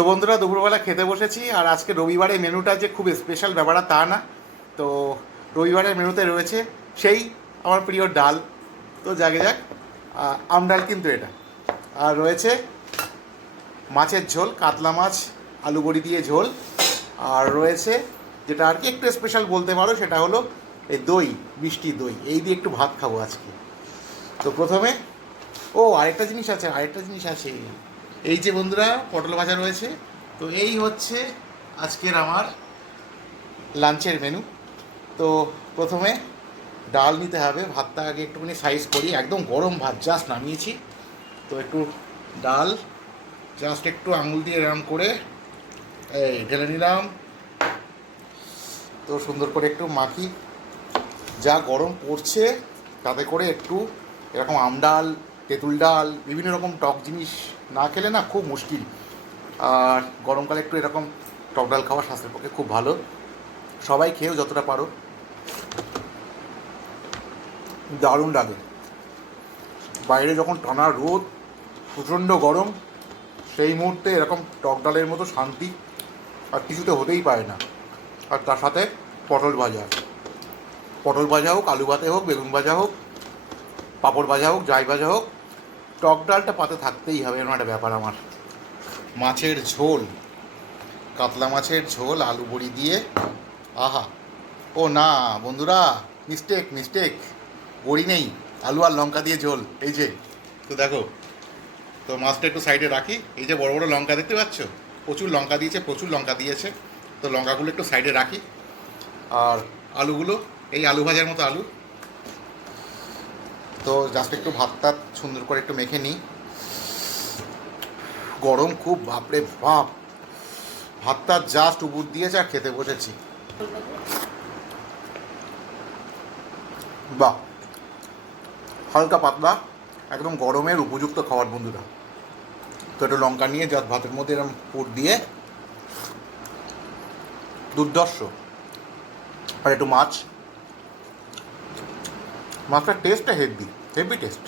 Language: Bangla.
তো বন্ধুরা, দুপুরবেলা খেতে বসেছি। আর আজকে রবিবারের মেনুটা যে খুব স্পেশাল ব্যাপারটা তা না। তো রবিবারের মেনুতে রয়েছে সেই আমার প্রিয় ডাল। তো যাকে যাক, আম ডাল কিন্তু এটা। আর রয়েছে মাছের ঝোল, কাতলা মাছ আলু বড়ি দিয়ে ঝোল। আর রয়েছে যেটা আর কি একটু স্পেশাল বলতে পারো, সেটা হলো এই দই, মিষ্টি দই। এই দিয়ে একটু ভাত খাবো আজকে। তো প্রথমে আরেকটা জিনিস আছে। এই যে বন্ধুরা, পটল ভাজা রয়েছে। তো এই হচ্ছে আজকের আমার লাঞ্চের মেনু। তো প্রথমে ডাল নিতে হবে। ভাতটা আগে একটুখানি সাইজ করি, একদম গরম ভাত জাস্ট নামিয়েছি। তো একটু ডাল জাস্ট একটু আঙুল দিয়ে এরম করে ঢেলে নিলাম। তো সুন্দর করে একটু মাখি। যা গরম পড়ছে তাতে করে একটু এরকম আম ডাল, তেঁতুল ডাল, বিভিন্ন রকম টক জিনিস না খেলে না খুব মুশকিল। আর গরমকালে একটু এরকম টক ডাল খাওয়া স্বাস্থ্যের পক্ষে খুব ভালো। সবাই খেয়েও যতটা পারো। দারুণ লাগে। বাইরে যখন টানা রোদ, প্রচণ্ড গরম, সেই মুহূর্তে এরকম টক ডালের মতো শান্তি আর কিছুতে হতেই পারে না। আর তার সাথে পটল ভাজা, পটল ভাজা হোক, আলু ভাতে হোক, বেগুন ভাজা হোক, পাঁপড় ভাজা হোক, যাই ভাজা হোক, টক ডালটা পাতে থাকতেই হবে, এরকম একটা ব্যাপার আমার। মাছের ঝোল, কাতলা মাছের ঝোল আলু বড়ি দিয়ে, আহা। ও না বন্ধুরা, মিস্টেক, বড়ি নেই, আলু আর লঙ্কা দিয়ে ঝোল। এই যে, তো দেখো, তো মাছটা একটু সাইডে রাখি। এই যে বড় বড় লঙ্কা দেখতে পাচ্ছ, প্রচুর লঙ্কা দিয়েছে। তো লঙ্কাগুলো একটু সাইডে রাখি। আর আলুগুলো, এই আলু ভাজার মতো আলু। তো জাস্ট একটু ভাতটা সুন্দর করে একটু মেখে নিই। গরম খুব, বাপরে বাপ। ভাতটা জাস্ট উপর দিয়েছে আর খেতে বসেছি। বাহ, হালকা পাতলা, একদম গরমের উপযুক্ত খাবার বন্ধুরা। তো একটু লঙ্কা নিয়ে জাস্ট ভাতের মধ্যে এরকম পুর দিয়ে, দুর্ধর্ষ। আর একটু মাছটার টেস্টটা হেভি টেস্ট।